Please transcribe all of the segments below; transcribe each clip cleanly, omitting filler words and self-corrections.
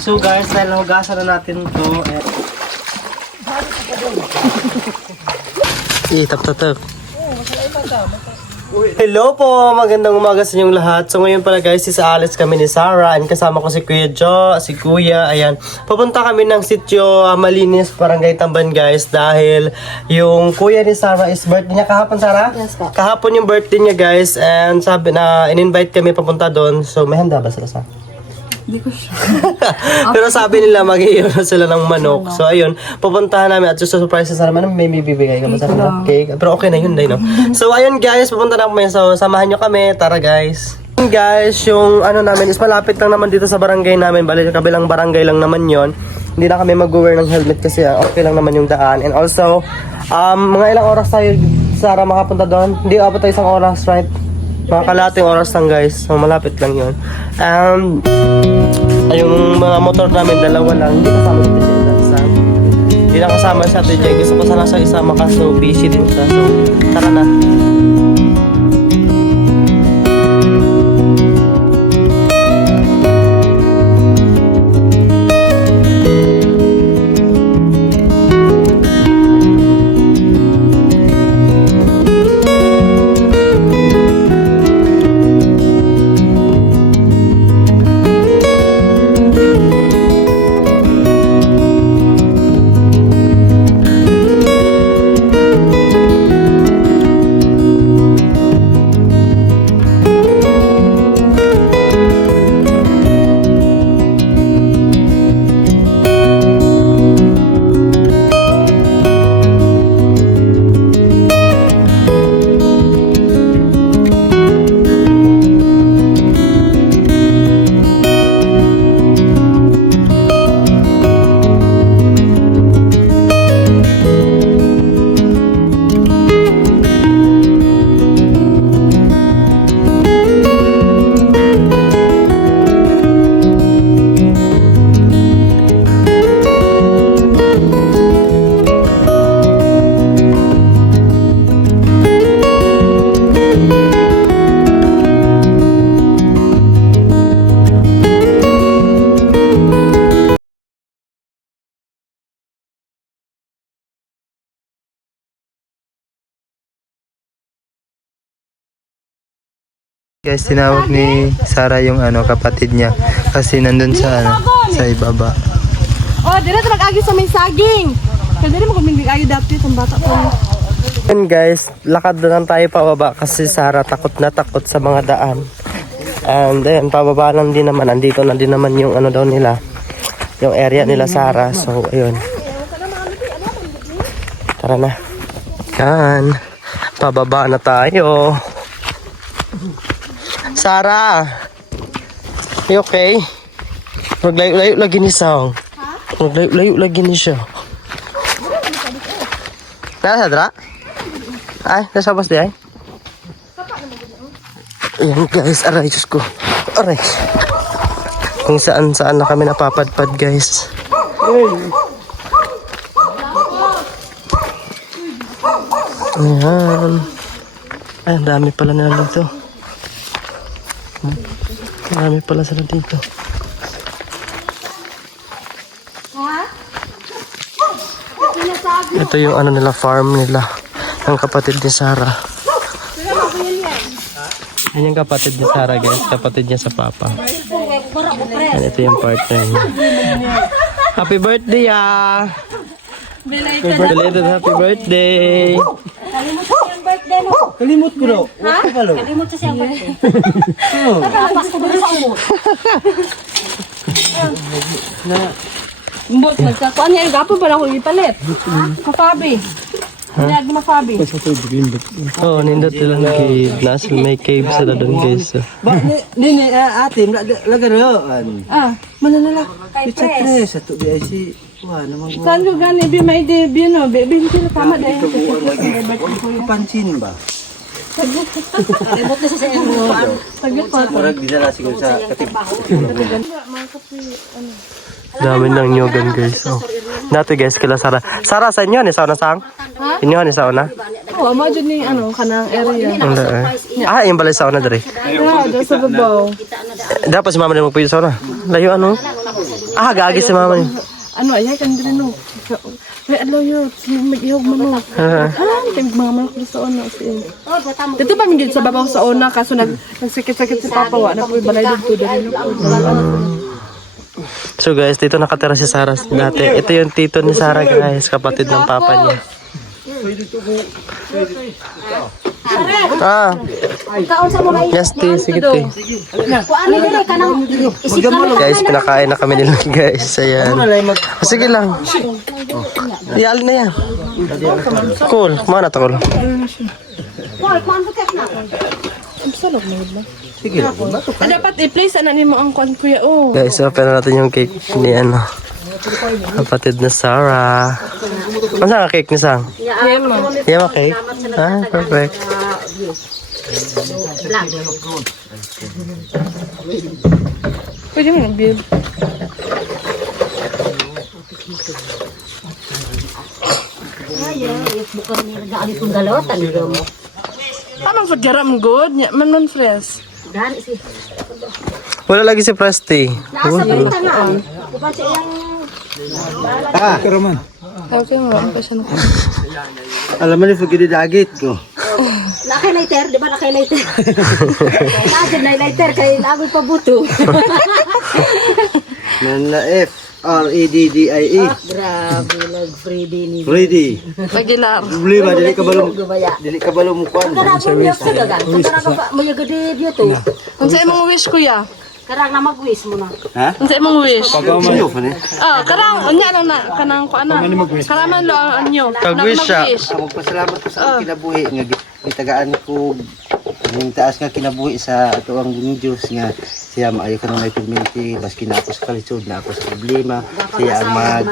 So guys, dahil nahugasan na natin to. Tap. Hello po! Magandang umaga sa inyong lahat. So ngayon pala guys, aalis kami ni Sarah and kasama ko si Kuya Jo, si Kuya, ayan. Papunta kami ng sitio Malinis, Barangay Tamban guys dahil yung Kuya ni Sarah is birthday niya kahapon, Sarah? Yes po. Kahapon yung birthday niya guys and sabi na in-invite kami papunta doon. So may handa ba sila sa? Hindi ko sure. Pero sabi nila mag-iiwan sila ng manok. So ayun, pupuntahan namin at just surprise sa naman may bibigay ka ba sa kanila? Cake. Pero okay na yun, no? So ayun guys, pupunta na kami. So samahan nyo kami. Tara guys. Guys, yung ano namin is malapit lang naman dito sa barangay namin. Bali, kabilang barangay lang naman yon. Hindi na kami mag-wear ng helmet kasi okay lang naman yung daan. And also, mga ilang oras tayo, Sarah, makapunta doon? Hindi, abot tayo isang oras, right? Mga kalating oras lang guys. So malapit lang yun. Yung mga motor namin, dalawa lang. Hindi kasama si Tejay. Hindi na kasama si Tejay. Gusto ko sana sa isama ka. So busy din siya. So tara na. Guys, tinawag ni Sarah yung kapatid niya kasi nandun sa sa ibaba. Oh, dito mag-agi sa may saging. Kasi dito mag-agi dati itong bata po. And guys, lakad na lang tayo pababa kasi Sarah takot na takot sa mga daan. And then, pababa lang din naman. Andito na din naman yung ano daw nila. Yung area nila Sarah. So, ayun. Tara na. Yan. Pababa na tayo. Sarah! You okay? Maglayo-layo lagi ni Sang. Maglayo-layo lagi ni siya. Nasa dra? Ay, nasa bas di ay? Ayan guys, aray, Diyos ko. Aray. Kung saan-saan na kami napapadpad guys. Ayan. Ay, ang dami pala nila dito. Marami pala sila dito. Ito yung ano nila, farm nila. Ang kapatid ni Sarah. Yan yung kapatid ni Sarah guys. Kapatid niya sa papa. Yan, ito yung partner niya. Happy birthday ah! Happy birthday! Kalimut ko daw. Ha? Kalimut sa siyang birthday. Nakalapas ko doon sa ulo. Mbot, magkakuan niya. Gapo ba lang ko ipalit? Mafabi. Hindi mo mafabi. Oo, nindot sila ng cave. Nasa may cave sila doon guys. Ba, ni atim, lagaroan. Mananala. Kay Sa Pres. sa to di ay si Juan naman ko. Saan ko gani? Bi may di, no? Bi hindi na tama dahil. Pansin ba? Rebot na sa inyo. Sagot ko. Parang di na siguro sa katib. Dami ng nyogan guys. Oh. Dati guys, kila Sarah. Sarah, sa inyo ni sauna sang? Ha? Inyo ni sauna? Oo, imagine ni kanang area. Yung balay sauna diri. Yeah, doon sa babaw. Dapat si mama din magpili sa una. Layo ano? Ah, gagi si mama niya. Ano, ayay kan din no. Kaya adlaw yun, mag-ihog mo no. Kaya mga ko sa ona. Dito pa minggit sa babaw sa ona, kaso nagsakit-sakit si Papa, wala po balay dito dito. So guys, dito nakatira si Sarah dati. Ito yung tito ni Sarah guys, kapatid ng papa niya. Ah, yes, ti, sige ti. Guys, pinakain na kami nila guys. Ayan. Sige lang. Iyali na yan. Cool. Mana to cool. Dapat i-place ano mo ang kwan kuya oh. Guys, open na natin yung cake ni ano. Kapatid na Sarah. Ano ang cake ni Sang? Yema. Yema cake? Ah, perfect. Pwede mo nang build. Anong sa garam good? Man fresh. Wala lagi si Presti. Karaman. Okay mo, ang passion ko. Alam mo ni pagkidi dagit ko. Nakay lighter, di ba nakay lighter? Nakay lighter, kay nagoy pa buto. Manla F. R-E-D-D-I-E. Grabe, nag-Freddy ni. Ready. Pagilar. Problema, dili ka balo mo kwan. Karang mo yung sugagan. Karang ka mo yung gadi dito. Kung sa imong wish kuya. Karang na mag-wish mo na. Ha? Kung sa imong wish. Sino pa ni? Ah, karang unya na kanang ko ana. Karaman lo ang anyo. Kag-wish siya. Magpasalamat ko sa kinabuhi nga gitagaan ko ning taas nga kinabuhi sa ato ang Diyos nga siya maayo ka nang may perminti baski na ako sa kalisod na ako sa problema siya ang mag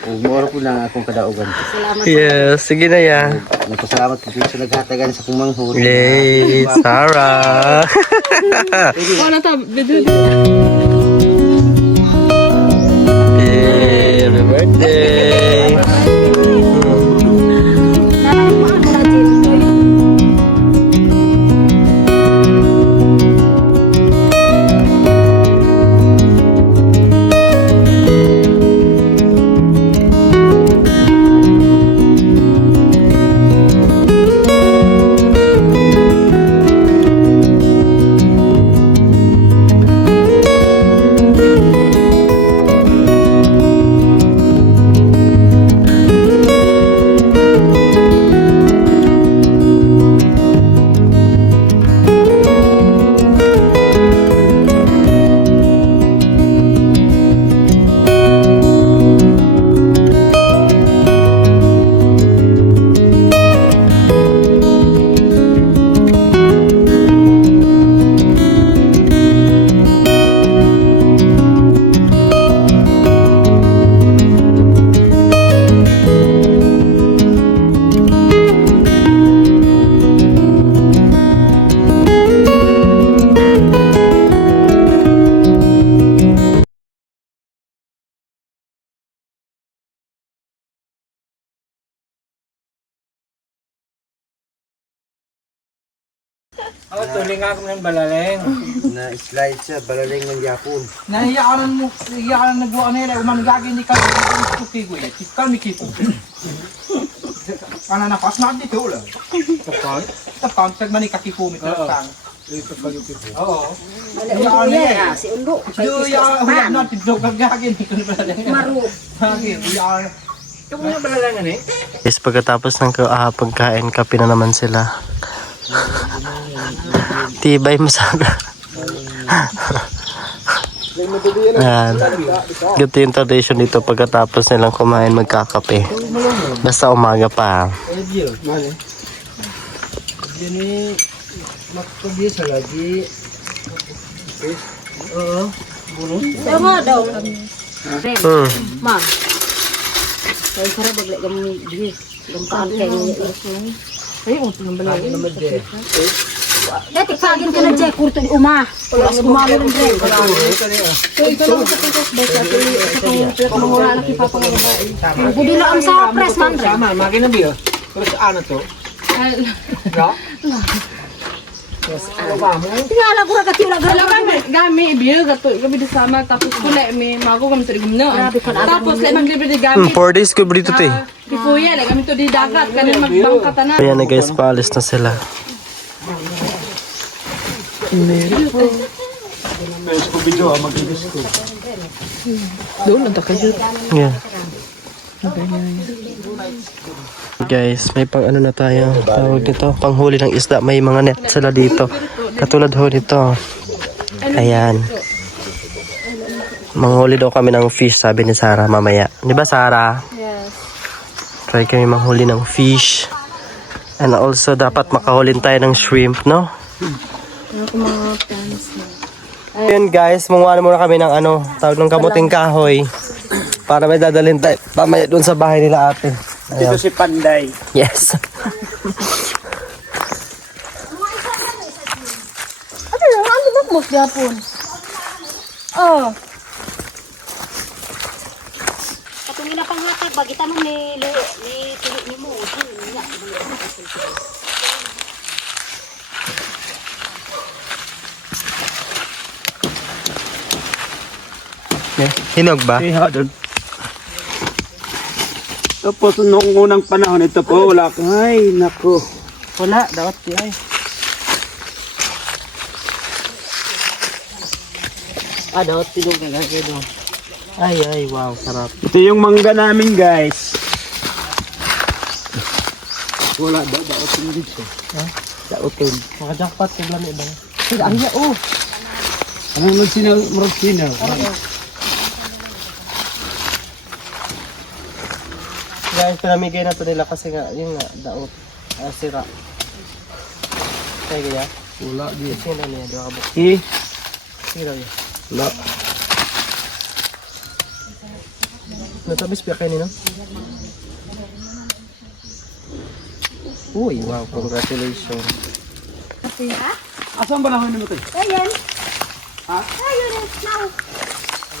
Umoro ko lang akong kadaugan. Yes, sige na yan. Nagpasalamat ko sa naghatagan sa kumanghod. Yay, Sarah. Wala ta video. Yay, happy birthday. Oh, tuloy nga ako ng balaleng. Na slide sa balaling ng yapon. Nahiyaan mo, nahiyaan nagwa nila, umangagin di ka kukigo eh. Ikaw ni Kiko. Kana napas na dito ulo. Tapang tagman ni kakipumit na tang. Oo. Hiyaan niya. Si Undo. Sido ya huyag na tidog gagagin ni kun balaleng. Maru. Hiyaan. Yung mga balaleng eh. Yes, pagkatapos ng pagkain, kape na naman sila. Tibay mo sana. Ayan. Ganito yung tradition dito pagkatapos nilang kumain magkakape. Basta umaga pa. Ini makapagdi sa lagi. Pero nga daw. Ma'am. Kaya sarap bagla kami di. Gampang kay ni. Ay, unti ng balay. Dati pagin ka na Jack, kurto di uma. Wala gumalo ng Jack. So, ito lang sa pitas ba? Sa itong mangura na kipapa ng babae. Budi na ang sa press man. Sama, maginabi oh. Terus ano to? Ay, No? Tingala ko ra ka tula Wala kami biyo gato kami di sama tapos kula mi mago kami to gumna. Tapos lay maglibre di gamit. 4 days ko dito te. Di kuya lay kami to di dagat kanin magbangka na. Ayan na guys, paalis na sila. Doon lang ta kayo. Yeah. Guys, may pang ano na tayo. Tawag nito, panghuli ng isda. May mga net sila dito. Katulad ho nito. Ayan. Manghuli daw kami ng fish, sabi ni Sarah mamaya. Di ba Sarah? Yes. Try kami manghuli ng fish. And also, dapat makahulin tayo ng shrimp, no? Ayun guys, manguha na muna kami ng ano, tawag ng kamuting kahoy. Para may dadalhin tayo pamaya doon sa bahay nila ate. Ayan. Ito si Panday. Yes. Ano lang ang lubak mo gyapon. Oh. Katong ina panghatag bagita mo ni tili nimo. Hinog ba? Iha doon. Tapos noong unang panahon ito po, wala kang, ay, nako. Wala, dapat ay. Dapat tilog na kayo. Ay, wow, sarap. Ito yung mangga namin, guys. Wala, dapat dito. Daotin. Maka-jackpot yung lami ba? Anong magsinaw? Guys, pinamigay na to nila kasi nga, yun nga, daot. Sira. Kaya kaya? Wala, di. Sira niya, di ba kabuk? Sira niya. Wala. Natabis pa kayo nino? Uy, wow, congratulations. Asan ba nahon mo ito? Ayan. Ha? Ayun, now.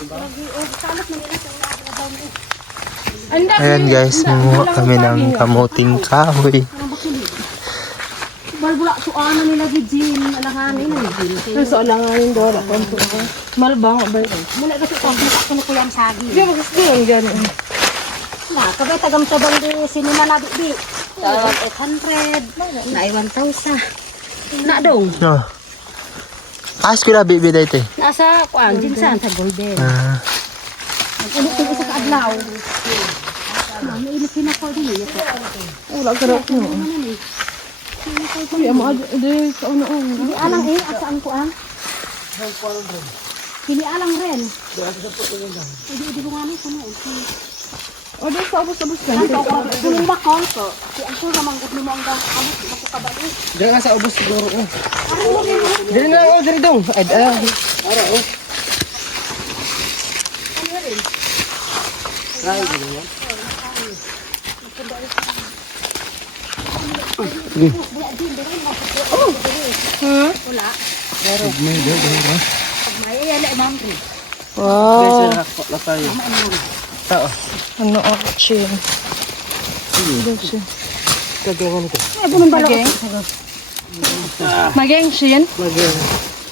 Lagi salat man nila sa trabaho mo. Ayan guys, nanguha kami ng kamuting kahoy. Balbula suana nila gid alahanin na gid. So alanganin do ra kon to. Malbang ba? Muna kasi ko kuno ko yan sagi. Di ba gusto lang gani. Na, kabay tagam tabang di sinima na bi. Tawag 800, na 1,000. Na dong. No. Ask ko na bibi dito. Nasa kuan jinsan sa golden. Ano ko sa kaadlaw. May ilipin ako din ito. Wala ka ra ko. Uy, amo di sa ano. Hindi alang asaan ko ang. Hindi alang ren. Hindi ko ngani kuno. O di sa abos-abos ka. Kunin ba ko to? Si ang sure naman gud mo ang daw amo ko kabalo. Diyan nga sa ubos siguro. Diyan na ako, dyan dong. Wala. May yan ay mangri. Wow. Na tayo. Ano action? Kagangan ito. Ay bunong balo. Mageng shin.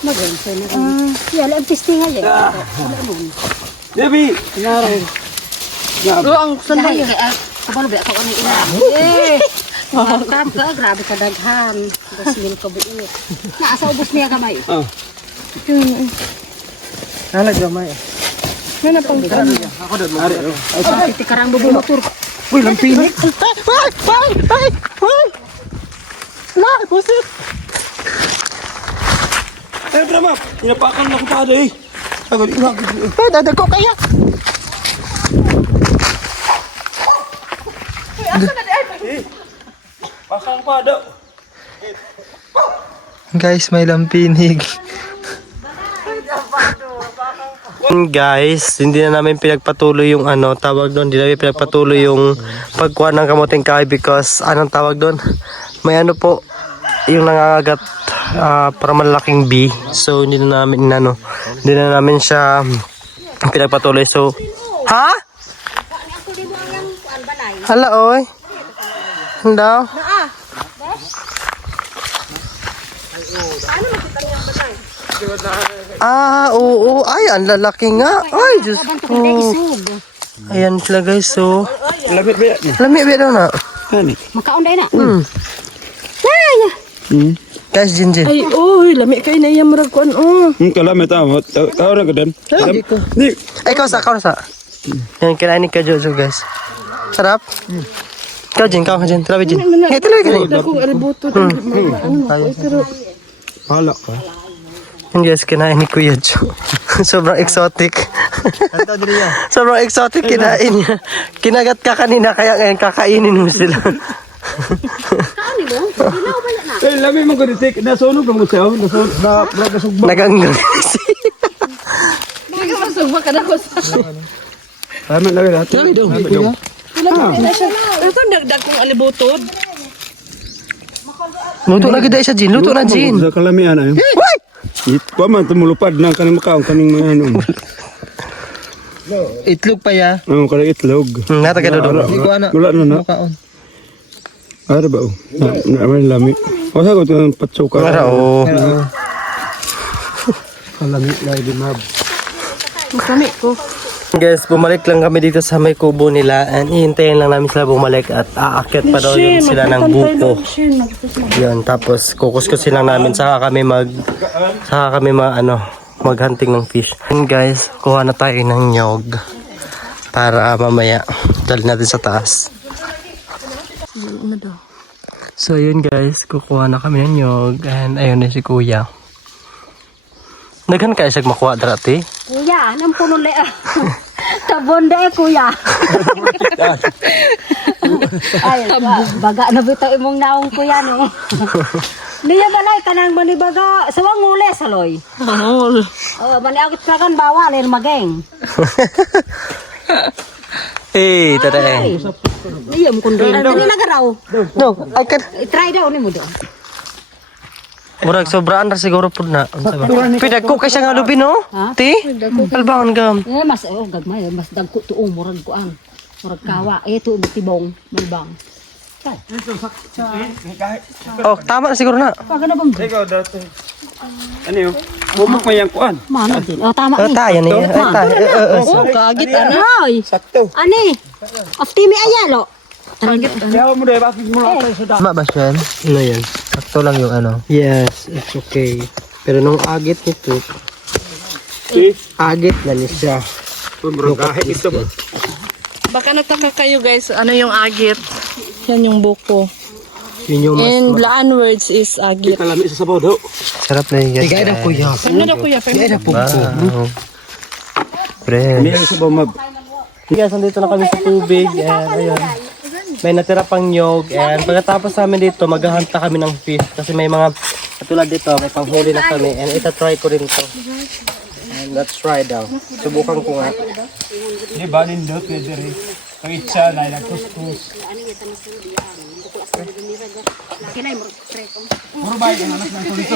Magan sa na. Yan ang testing ay. Debbie, kinarang. Ro ang Sanday. Kabalo ba ako ani ina. Kam ka grabe ka daghan. 2,000 ka buo. Naasa ubos niya gamay. Hala, gamay. Nana pang kan. Ako doon. Ay tikarang bubo motor. Uy, lampinik. La, pusit. Eh, drama, inapakan na ko pa eh. Ako, Dadago kaya. pakang pa daw. Guys, may lampinig. Guys, hindi na namin pinagpatuloy yung ano, tawag doon, hindi namin pinagpatuloy yung pagkuha ng kamuting kahoy because anong tawag doon? May ano po, yung nangangagat para malaking bee. So hindi na namin siya pinagpatuloy. So, ha? Hala, oy. Daw. Ah, oo. Ay, ang lalaki nga. Ay, Diyos ko. Ayan sila guys, so. Lamit ba yan? Lami ba daw na? Ano? Makaunday na. Guys, Jinjin. Ay, oy, lami kay na iya murag kuan oh. Kalamit ako. Tao na ka din. Di. Ay, kausa. Yan, kinain ni Kajojo guys. Sarap? Ikaw, Jin, Jin. Tara, Jin. Eh, tuloy ka rin. Dako aributo ano ay pero Hala ka. Yan guys, kinain ni Kuya Jo. Sobrang exotic. Sobrang exotic kinain niya. Kinagat ka kanina, kaya ngayon kakainin mo sila. Eh, lamit mo ko disik. Nasunog ang museo. Nasunog. Naganggang. Hindi ka masugba ka na ko sa. Lamit lagi lahat. Lamit daw. Ito dagdag kong alibutod. Luto na gida siya, Jin. Luto na, Jin. Sa kalamian ayo. Why? Kuha man tumulupad ng kaning makaon kaning mga ano. Itlog pa ya. Ang kanang itlog. Nata ka dodo. Wala na na. Ara ba? Na may lami. O sa ko tong patsuka. Para, oh. Kalami lagi di mab. Masami ko. Guys, bumalik lang kami dito sa may kubo nila and hihintayin lang namin sila bumalik at aakyat pa daw yun sila ng buko. Yun, tapos kukuskusin lang namin saka kami maghunting ng fish. And guys, kuha na tayo ng nyog para mamaya dali natin sa taas. So yun guys, kukuha na kami ng nyog and ayun na si Kuya. Naghan kaya siya makuha dati? Kuya, nang puno le. Tabon de kuya. Ay, baga na bitaw imong naong kuya ni. Niya balay kanang manibaga sa wangule saloy. Oh, bali agit ka kan bawal er mageng. Eh, tada. Niya mo kundi. Dili na garaw. No, I can. I-try daw ni mo do. Murag sobraan ra siguro pud na. Pidag ko kay siya nga lubi no? Ti? Albangon gam. Eh mas gagmay mas dagko tuong murag kuan. Murag kawa tuong tibong malbang. Oh, tama na siguro na. Paga na bang? Ikaw dati. Ano yun? Bumok mo yung kuan. Mana din. Oh tama ni. Tayo ni. Oh, kagit ana. Ay. Sakto. Ani. Afti mi ayalo. Kaya mo dahil bakit mo lang tayo sa daan. Tama ba siya? Ano yan? Sakto lang yung ano. Yes, it's okay. Pero nung agit nito, agit na ni siya. Kahit ito ba? Baka nataka kayo guys, ano yung agit? Yan yung buko. Yun yung mas... In Blaan words is agit. Kalami sa sabaw daw. Sarap na yung Tigay na kuya. Ano na kuya? Tigay na po. Wow. Friends. May sabaw mab. Guys, nandito na kami sa tubig. And ayun. May natira pang nyog. And pagkatapos namin dito, maghahanta kami ng fish. Kasi may mga, katulad dito, may panghuli na kami. And itatry ko rin to. And let's try daw. Subukan ko nga. Di ba nindot na diri? Ang itsa na nagkuskus. Puro ba yung anak ng tulito?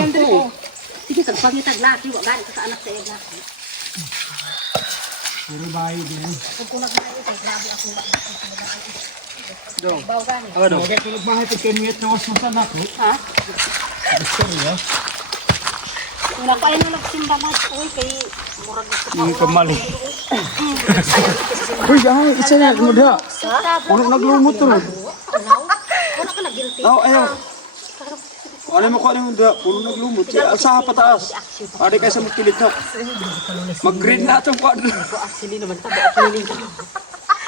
Sige kag pangitag laki wa gani ka anak sa iya. Puro ba yung din? Ano? Okay, tulog mahay pag 10 minutes na was masan ako. Ha? Wala pa ina nagsimba mas oy kay murag gusto pa. Hindi ka mali. Uy, ay, isa na, kumada. Puno naglumot to. Wala ka na guilty. Oh, ayaw. Ano mo ko ano yung da? Puno naglumot. Asa pataas. Pwede kayo sa magkilit na. Mag-green na itong kwadro. Actually naman ta ba feeling ko.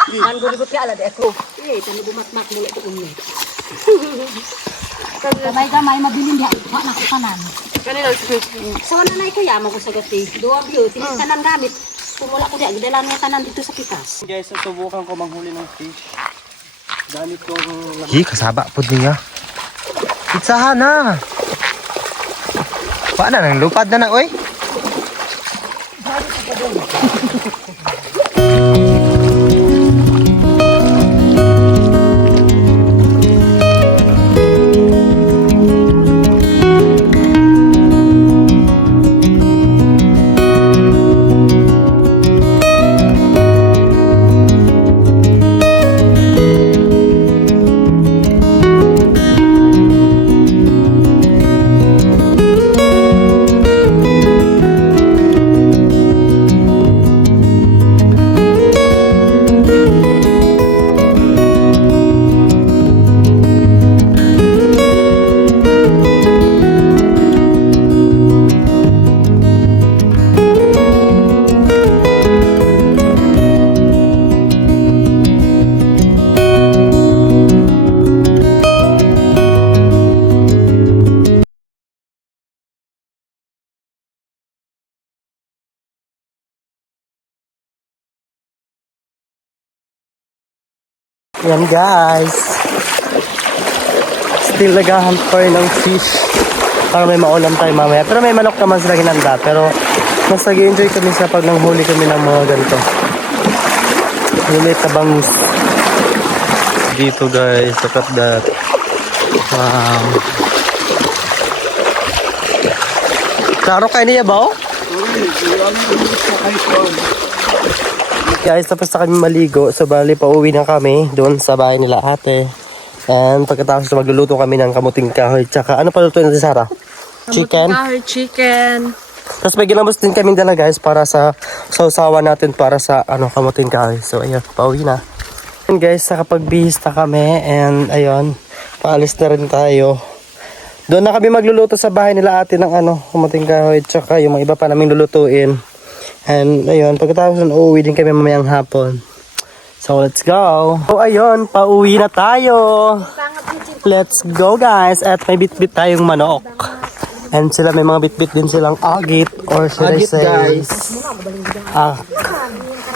Man gulibot ka ala de ako. Eh, tano bumatmak mula ko unni. Gamay mabilin diha. Wa na ko tanan. Kanina space. Sa wala na kuya magusagot eh. Duwa view, tinis tanan gamit. Kumula ko diha gidalan nga tanan dito sa pikas. Guys, subukan ko manghuli ng fish. Gamit kong... Hi, kasaba po niya. Itsahan na. Paano nang lupad na na, oy? Yan guys. Still naghahunt pa rin ng fish. Para may maulam tayo mamaya. Pero may manok naman sila hinanda. Pero mas nag-enjoy kami sa pag nanghuli kami ng mga ganito. Lilit na bangus. Dito guys, look at that. Wow. Klaro kayo niya ba? Guys, tapos na kami maligo. So, bali, pauwi na kami doon sa bahay nila ate. And pagkatapos na magluluto kami ng kamuting kahoy. Tsaka, ano pa lutuin natin, Sarah? Chicken? Chicken. Tapos may ginamos din kami dala guys para sa sausawan natin para sa kamuting kahoy. So, ayun, pauwi na. And guys, nakapagbihis na kami. And, ayun, paalis na rin tayo. Doon na kami magluluto sa bahay nila ate ng kamuting kahoy. Tsaka yung mga iba pa naming lulutuin. And ayun, pagkatapos nun, uuwi din kami mamayang hapon. So, let's go. So, ayun, pauwi na tayo. Let's go, guys. At may bit-bit tayong manok. And sila may mga bit-bit din silang agit. Or should I say, guys.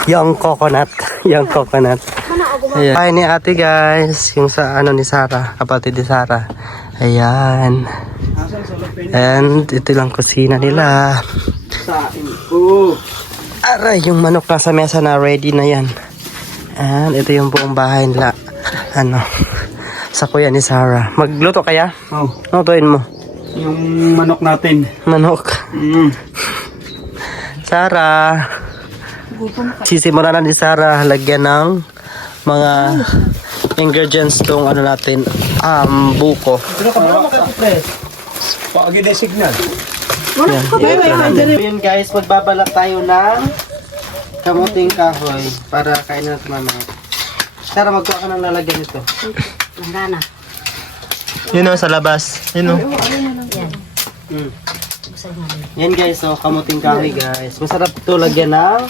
young coconut. Young coconut. Ayan. Ay, ni ate, guys. Yung sa ni Sarah. Kapatid ni Sarah. Ayan. And ito lang kusina nila. Aray, yung manok nasa mesa na ready na yan. And ito yung buong bahay nila. Sa kuya ni Sarah. Magluto kaya? Oh, Lutuin mo. yung manok natin. Manok. Sarah. Sisimula na ni Sarah lagyan ng mga ingredients tong natin. Buko. Paagi na signal. Yun guys, magbabalat tayo ng kamuting kahoy para kainin natin mamaya. Sarah, magkuha ka ng lalagyan nito. Nangana. Yun o, sa labas. Yun o. Yan guys, so kamuting kahoy guys. Masarap ito lagyan ng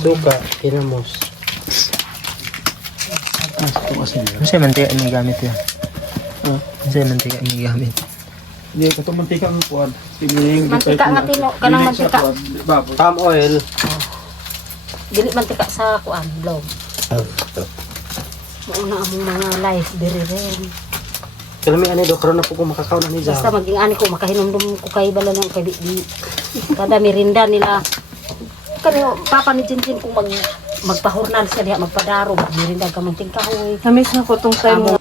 suka, kinamos. Kasi mantika niya gamit yan. Kasi mantika niya gamit. Hindi, ito mantika ang kuwan. Piling. Mantika nga tino, kanang mantika. Palm oil. Dili mantika sa kuan, blog. Mauna among mga life diri rin. Kailan may do, karoon na po kung makakaon na niya. Basta maging ani ko makahinumdum ko kay bala ng kay di. Kada merinda nila. Kani papa ni Jinjin kung magpahurnal siya diha magpadaro, merinda kamunting kahoy. Namiss na ko tong time mo.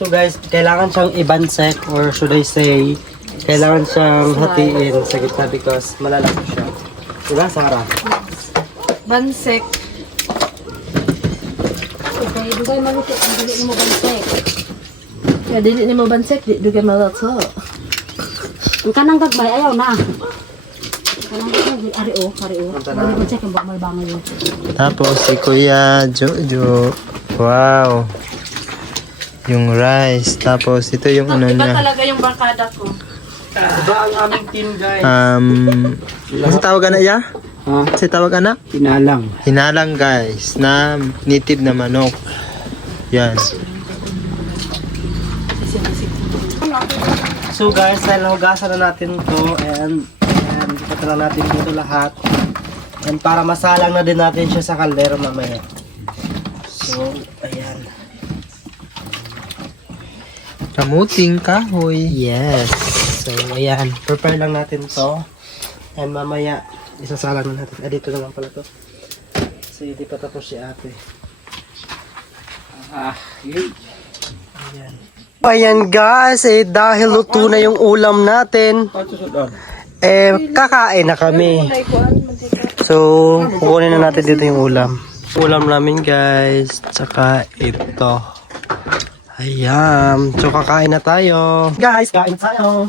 So guys, kailangan siyang ibansek or should I say, kailangan siyang hatiin sa gitna because malalaki siya. Diba, Sarah? Bansek. Kay dugay maluto ang dili nimo bansay. Ya dili ni mo bansek, di dugay malato. Ang kanang gagbay ayaw na. Kanang gagbay ari o. Dili bansay kang bangal yun. Tapos si Kuya Jojo. Wow. Yung rice. Tapos ito yung Iba niya. talaga yung barkada ko. Diba ang aming team guys? Ano tawag na iya? Kasi tawag na? Hinalang. Hinalang guys na native na manok. Yan. So guys, dahil nahugasan na natin to and ipat na natin dito lahat. And para masalang na din natin siya sa kaldero mamaya. So, ayan. Kamuting kahoy. Yes. So, ayan. Prepare lang natin to. And mamaya, isasalang na natin. Dito naman pala to. So, hindi pa tapos si ate. Ayan. Ayan guys, dahil luto na yung ulam natin, kakain na kami. So, kukunin na natin dito yung ulam. Ulam namin guys, tsaka ito. Ayan. So, kakain na tayo. Guys, kain tayo.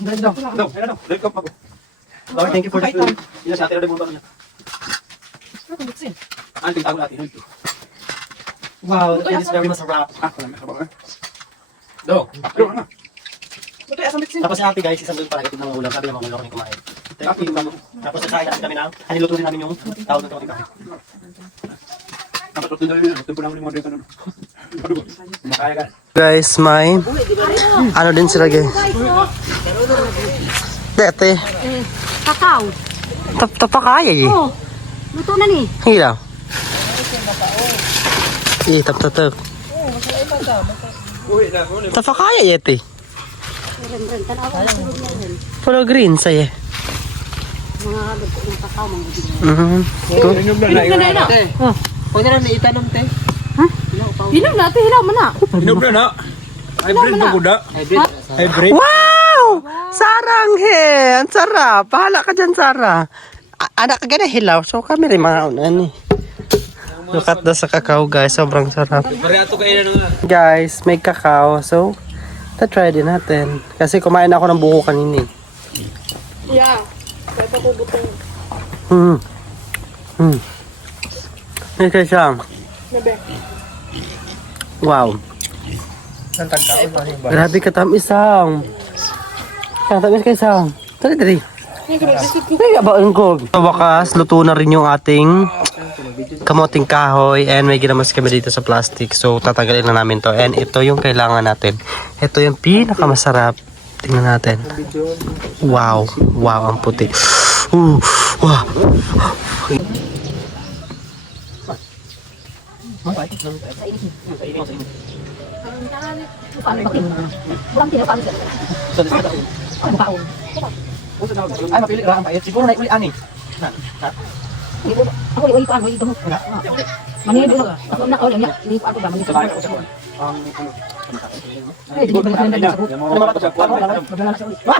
Lord, thank you for the food. Wow, it is very masarap. Tapos si ate guys, isang doon para itong mga ulam. Sabi ng mga ulam kami kumain. Tapos nagsain natin kami ng, niluto din namin yung tawag ng tawag kami. Guys, may ano din sila guys. Dete. Kakao. Tapakaya eh. Oh. Luto na ni. Hilaw. Tap. Tafakaya yeti. Puno green saya. Inom na na. Pwede na itanong, te. Hilaw natin, hilaw mo na. Inom na na. Hybrid na kuda. Hybrid. Wow! Sarang he! Ang sarap. Bahala ka dyan, Sara. Anak ka gana hilaw. So kami rin mga unan eh. Look at the sa kakao guys. Sobrang sarap. Guys, may kakao. So, try din natin. Kasi kumain ako ng buko kanina eh. Yeah. Pwede ko butong. Ito siya. Nabe. Wow. Grabe katamis ang. Katamis kayo sang. Tari. Ay, abain ko. Sa wakas, luto na rin yung ating kamoting kahoy and may ginamas kami dito sa plastic. So, tatanggalin na namin to. And ito yung kailangan natin. Ito yung pinakamasarap. Tingnan natin. Wow. Wow, ang puti. Wow. Ay, mapili ra ang bayad. Siguro na uli ani. Ako liway pa, liway ito. Manili dito. Ako na ako lang niya. Hindi pa ako ba manili. Eh, di ba na sa Ano ba ito sa kwarto? Magdala sa ulit. Ano ba?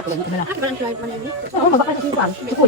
Ano ba? Ano ba? Ano ba?